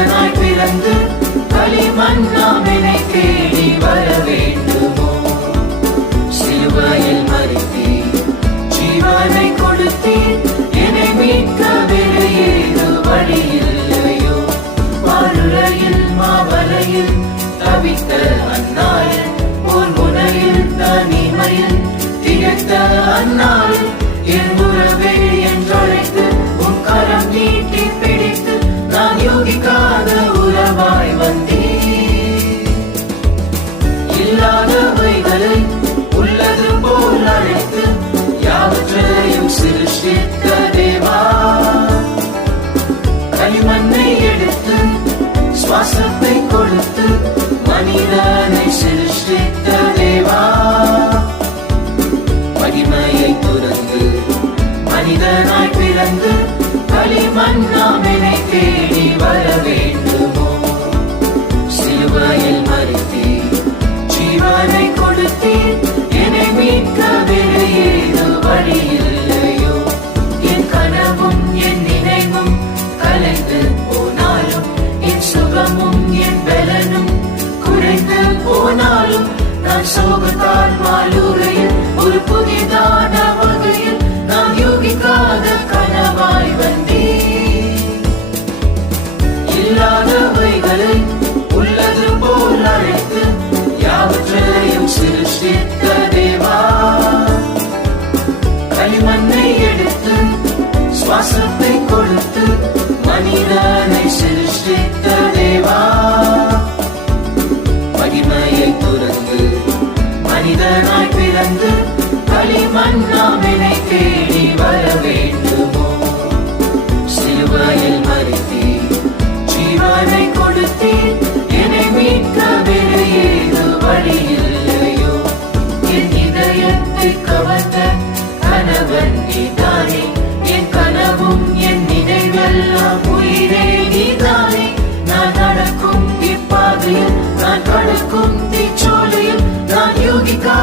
மனிதனாய் பிறந்து களிமண்ணாம் என்னை தேடி வர வேண்டுமோ? சிலுவையில் மரித்தீர், ஜீவனை கொடுத்தீர், என்னை மீட்க வேறு ஏது வழி இல்லையோ? பாருளையில் மாவலையில் தவித்த அந்நாளில், போர் முனையில் தனிமையில் திகைத்த அந்நாளில், என் உறவே என்றழைத்து உன் கரம் நீட்டி பிடித்து நான் யோகிக்காத உறவாய் வந்தீர். இல்லாதவைகளை உள்ளது போல் அழைத்து யாவற்றையும் சிருஷ்டித்த தேவா, களிமண்ணை எடுத்து சுவாசத்தை கொடுத்து மனிதனை சிருஷ்டித்த தேவா, மகிமையை துறந்து மனிதனாய் பிறந்து களிமண்ணாம் என்னை தேடி வர வேண்டுமோ? சிலுவையில் மரித்தீர், ஜீவனை கொடுத்தீர், என்னை மீட்க வேறு ஏது வழி இல்லையோ? என் கனவும் என் நினைவும் கலைந்து போனாலும், என் சுகமும் என் பலனும் குறைந்து போனாலும், நான் சோகத்தால் மாலுரையில் ஒரு புதிதான வகையில் நான் யோகிக்காத கனவாய் வந்தேன். இல்லாதவைகளை உள்ளது போல் அழைத்து யாவற்றையும் சிருஷ்டித்த தேவா, களிமண்ணை எடுத்து சுவாசத்தை கொடுத்து மனிதனை சிருஷ்டித்த தேவா, மகிமையை துறந்து மனிதனாய் பிறந்து களிமண்ணாம் என்னை தேடி வர வேண்டுமோ? சிலுவையில் மரித்தீர், ஜீவனை கொடுத்தீர், என்னை மீட்க வேறு ஏது வழி இல்லையோ? என் இதயத்தை கவர்ந்த கணவன் நீதானே, என் கனவும் என் நினைவெல்லாம் உயிரே நீதானே. நான் நடக்கும் இப்பாதையில், நான் கடக்கும் தீச்சோலையில், நான் யோகிக்கா